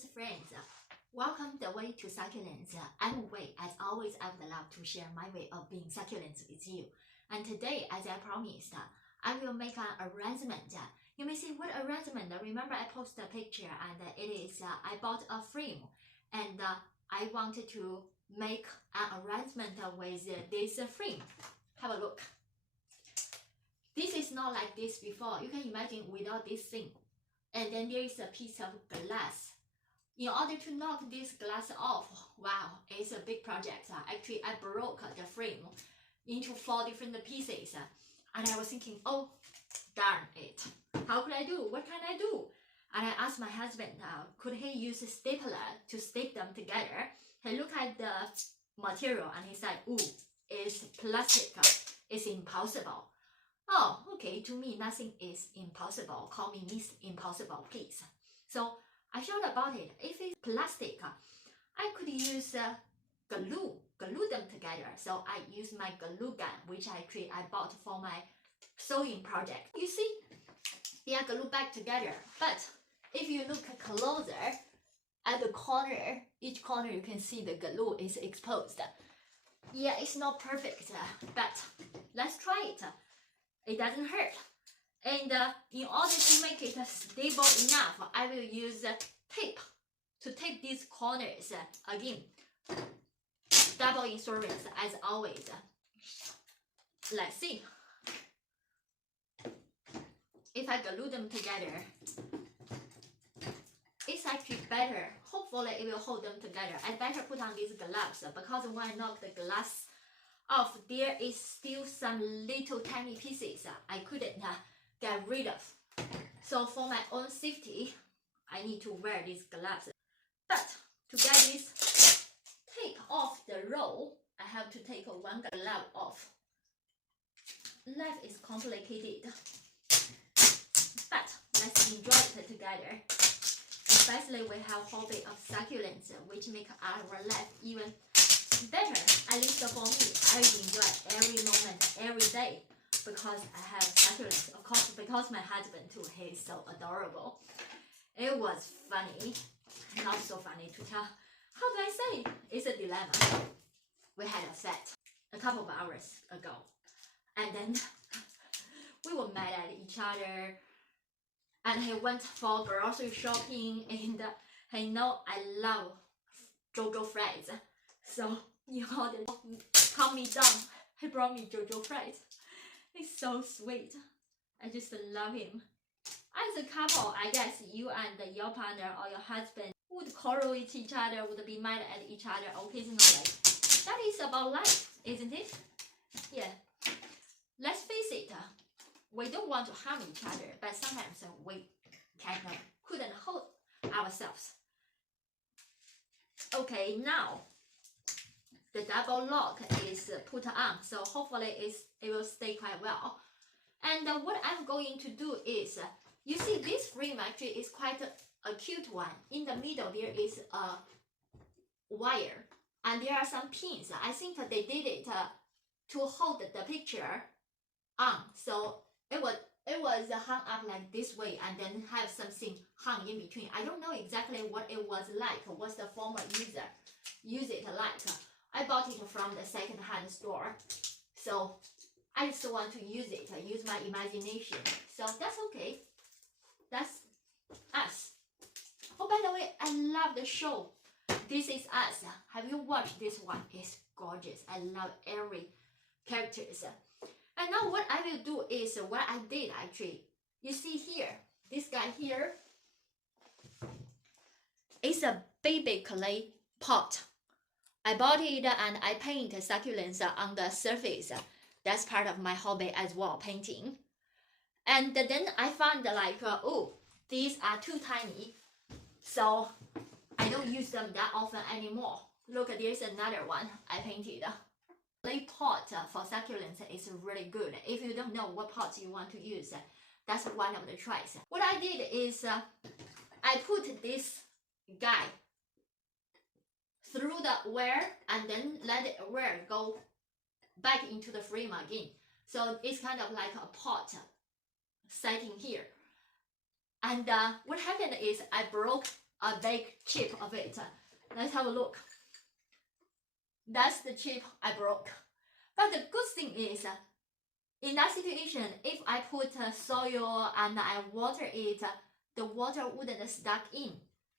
succulents friends, welcome the way to succulents. I'm Wei. As always, I would love to share my way of being succulents with you. And today, as I promised, I will make an arrangement. You may say, what arrangement? Remember I posted a picture and it is, I bought a frame and I wanted to make an arrangement with this frame. Have a look. This is not like this before. You can imagine without this thing. And then there is a piece of glass. In order to knock this glass off, wow, it's a big project. Actually, I broke the frame into 4 different pieces. And I was thinking, oh, darn it. How could I do? What can I do? And I asked my husband, could he use a stapler to stick them together? He looked at the material and he said, ooh, it's plastic. It's impossible. Oh, okay, to me, nothing is impossible. Call me Miss Impossible, please. So I thought about it. If it's plastic, I could use glue them together. So I use my glue gun, which I bought for my sewing project. You see, they are glued back together. But if you look closer at the corner, each corner you can see the glue is exposed. Yeah, it's not perfect, but let's try it. It doesn't hurt. And in order to make it stable enough, I will use tape to tape these corners. Again, double insurance as always. Let's see. If I glue them together, it's actually better. Hopefully it will hold them together. I better put on these gloves because when I knock the glass off, there is still some little tiny pieces I couldn't get rid of. So for my own safety, I need to wear these gloves. But to get this tape off the roll, I have to take one glove off. Life is complicated, but let's enjoy it together. Especially we have hobby of succulents, which make our life even better. At least for me, I enjoy every moment, every day, because I have succulents. Of course, because my husband too, he is so adorable. It was funny, not so funny to tell. How do I say? It's a dilemma. We had a set a couple of hours ago, and then we were mad at each other. And he went for grocery shopping, and he know I love JoJo fries. So in order to calm me down, he brought me JoJo fries. He's so sweet. I just love him. As a couple, I guess you and your partner or your husband would quarrel with each other, would be mad at each other occasionally. That is about life, isn't it? Yeah. Let's face it. We don't want to harm each other, but sometimes we couldn't hold ourselves. Okay, now the double lock is put on, so hopefully it will stay quite well. And what I'm going to do is, you see this frame actually is quite a cute one. In the middle there is a wire, and there are some pins. I think they did it to hold the picture on, so it was hung up like this way, and then have something hung in between. I don't know exactly what it was like, what's the former user use it like. I bought it from the second-hand store, so I just want to use it, use my imagination. So that's okay. That's us. Oh, by the way, I love the show This Is Us. Have you watched this one? It's gorgeous. I love every characters. And now what I will do is what I did actually. You see here, this guy here is a baby clay pot. I bought it and I paint succulents on the surface. That's part of my hobby as well, painting. And then I found like, oh, these are too tiny. So I don't use them that often anymore. Look, there's another one I painted. Clay pot for succulents is really good. If you don't know what pots you want to use, that's one of the tries. What I did is I put this guy through the wire and then let the wire go back into the frame again. So it's kind of like a pot sitting here. And what happened is I broke a big chip of it. Let's have a look. That's the chip I broke. But the good thing is, in that situation, if I put soil and I water it, the water wouldn't stuck in.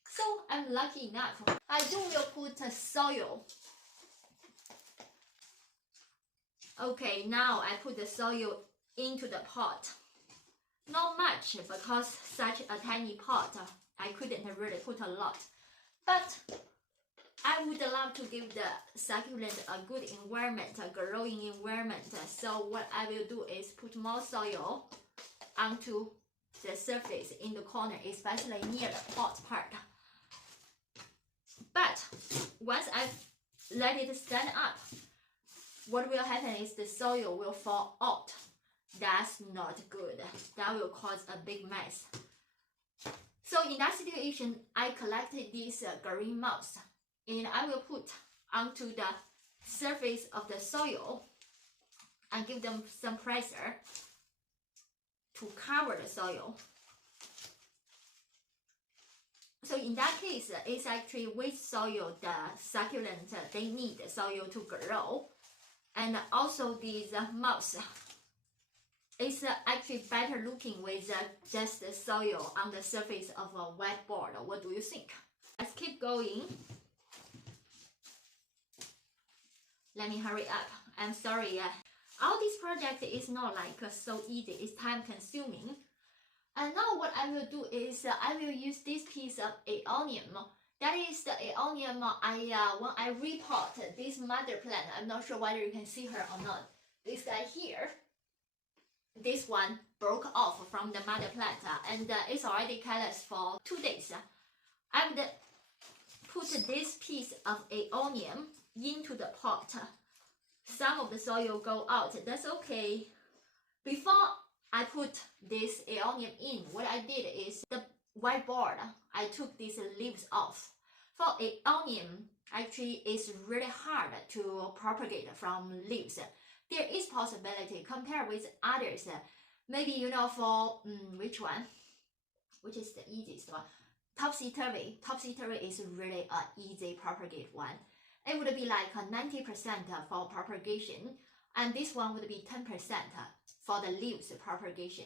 So I'm lucky enough. I do will put soil. Okay, now I put the soil into the pot. Not much because such a tiny pot, I couldn't really put a lot. But I would love to give the succulent a good environment, a growing environment. So what I will do is put more soil onto the surface in the corner, especially near the pot part. But once I let it stand up, what will happen is the soil will fall out. That's not good. That will cause a big mess. So in that situation, I collected these green moss and I will put onto the surface of the soil and give them some pressure to cover the soil. So in that case, it's actually with soil, the succulent, they need soil to grow. And also these moss, it's actually better looking with just the soil on the surface of a whiteboard. What do you think? Let's keep going. Let me hurry up. I'm sorry. All this project is not like so easy. It's time consuming. And now what I will do is I will use this piece of aeonium. That is the aeonium when I repot this mother plant. I'm not sure whether you can see her or not. This guy here, this one broke off from the mother plant and it's already callous for 2 days. I would put this piece of aeonium into the pot. Some of the soil go out, that's okay. Before I put this aeonium in, what I did is the whiteboard, I took these leaves off. For aeonium, actually it's really hard to propagate from leaves. There is possibility compared with others. Maybe you know for which one? Which is the easiest one? Topsy-turvy. Topsy-turvy is really an easy propagate one. It would be like 90% for propagation, and this one would be 10% for the leaves propagation.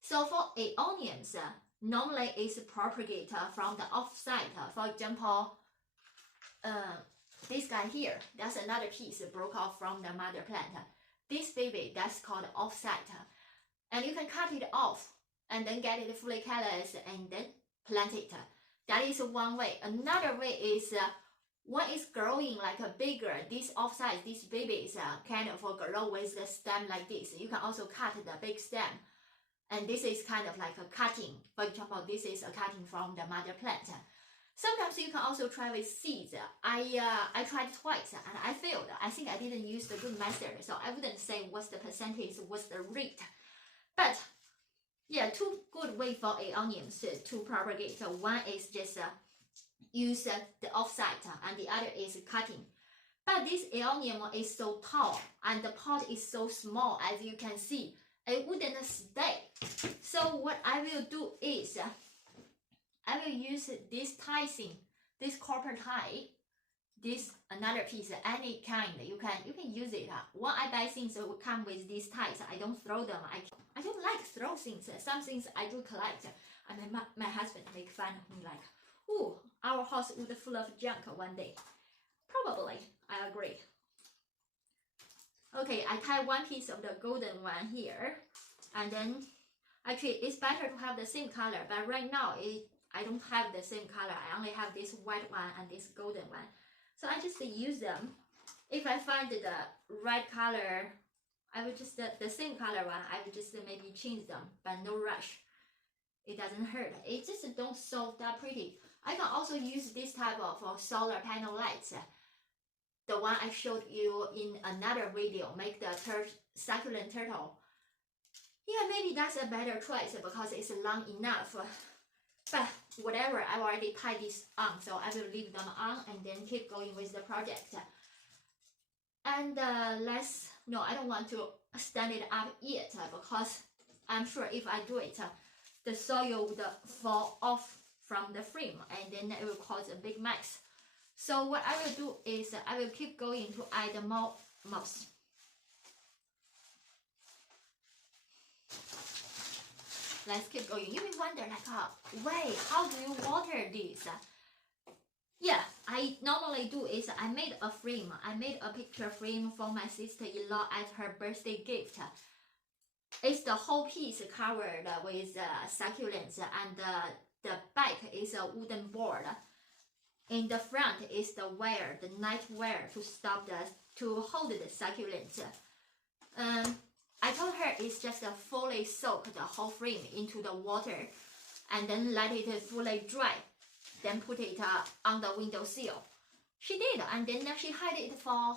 So for aeoniums, normally it's propagate from the offside. For example, this guy here, that's another piece broke off from the mother plant. This baby, that's called offside. And you can cut it off and then get it fully callous and then plant it. That is one way. Another way is when it's growing like a bigger, this offside, these babies kind of grow with the stem like this. You can also cut the big stem. And this is kind of like a cutting. For example, this is a cutting from the mother plant. Sometimes you can also try with seeds. I tried twice and I failed. I think I didn't use the good method, so I wouldn't say what's the percentage, what's the rate. But yeah, 2 good ways for aeoniums to propagate. So one is just use the offside and the other is cutting. But this aeonium is so tall and the pot is so small, as you can see, it wouldn't stay. So what I will do is I will use this tie thing, this copper tie, this another piece, any kind you can use it. When I buy things that will come with these ties, I don't throw them. I don't like throw things. Some things I do collect, and my husband make fun of me like, ooh, our house would be full of junk one day. Probably, I agree. Okay, I tie one piece of the golden one here, and then actually it's better to have the same color, but right now I don't have the same color. I only have this white one and this golden one. So I just use them. If I find the right color, I will just, the same color one, I will just maybe change them, but no rush. It doesn't hurt. It just don't so that pretty. I can also use this type of solar panel lights. The one I showed you in another video, make the succulent turtle. Yeah, maybe that's a better choice because it's long enough. But whatever, I've already tied this on, so I will leave them on and then keep going with the project. And no, I don't want to stand it up yet because I'm sure if I do it, the soil would fall off from the frame, and then it will cause a big mess. So what I will do is I will keep going to add more moss. Let's keep going. You may wonder like, wait, how do you water this? Yeah, I normally do is I made a frame. I made a picture frame for my sister-in-law as her birthday gift. It's the whole piece covered with succulents, and the back is a wooden board. In the front is the wire, the night wire to hold the succulents. I told her it's just fully soak the whole frame into the water and then let it fully dry. Then put it on the windowsill. She did, and then she had it for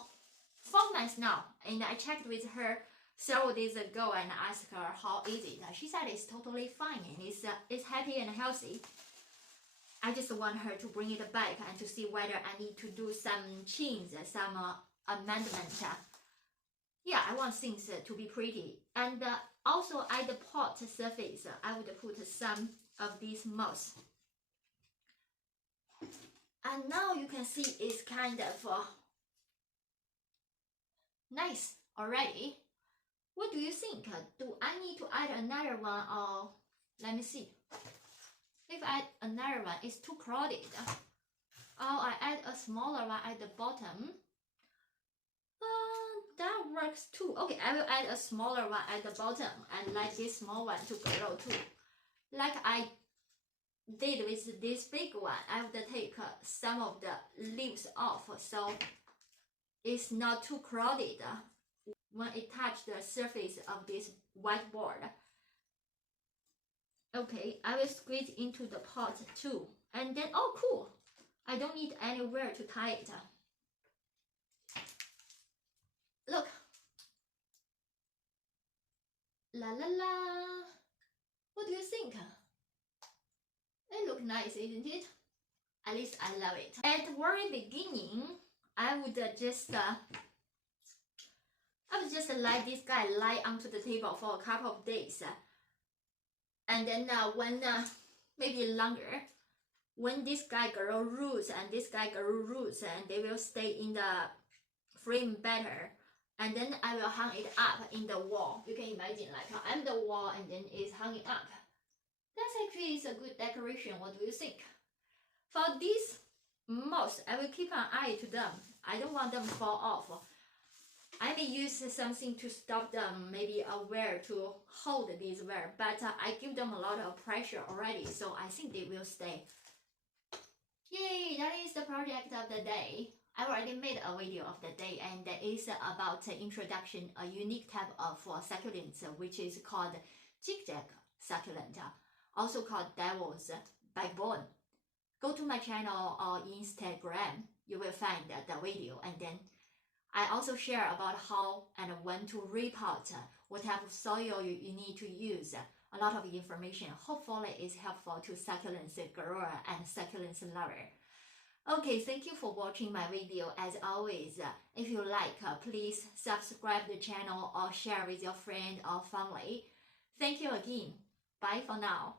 4 months now. And I checked with her several days ago and asked her how is it. She said it's totally fine and it's happy and healthy. I just want her to bring it back and to see whether I need to do some change, some amendment. Yeah, I want things to be pretty. And also at the pot surface, I would put some of this moss. And now you can see it's kind of nice already. What do you think? Do I need to add another one, or let me see. If I add another one, it's too crowded. Or I add a smaller one at the bottom. That works too. Okay, I will add a smaller one at the bottom and let this small one to grow too. Like I did with this big one, I would take some of the leaves off so it's not too crowded when it touches the surface of this whiteboard. Okay, I will squeeze into the pot too. And then, oh cool, I don't need anywhere to tie it. Look. La la la. What do you think? It looks nice, isn't it? At least I love it. At the very beginning, I would just let this guy lie onto the table for a couple of days. And then when maybe longer, when this guy grow roots and this guy grow roots, and they will stay in the frame better. And then I will hang it up in the wall. You can imagine like I'm the wall and then it's hanging up. That's actually a good decoration. What do you think? For these moss, I will keep an eye to them. I don't want them to fall off. I may use something to stop them, maybe a wire to hold this wire, but I give them a lot of pressure already, so I think they will stay. Yay, that is the project of the day. I already made a video of the day, and that is about introduction a unique type of succulents, which is called zigzag succulent, also called devil's backbone. Go to my channel or Instagram, you will find the video, and then I also share about how and when to repot, what type of soil you need to use. A lot of information hopefully is helpful to succulents grower and succulents lover. Okay, thank you for watching my video. As always, if you like, please subscribe the channel or share with your friend or family. Thank you again. Bye for now.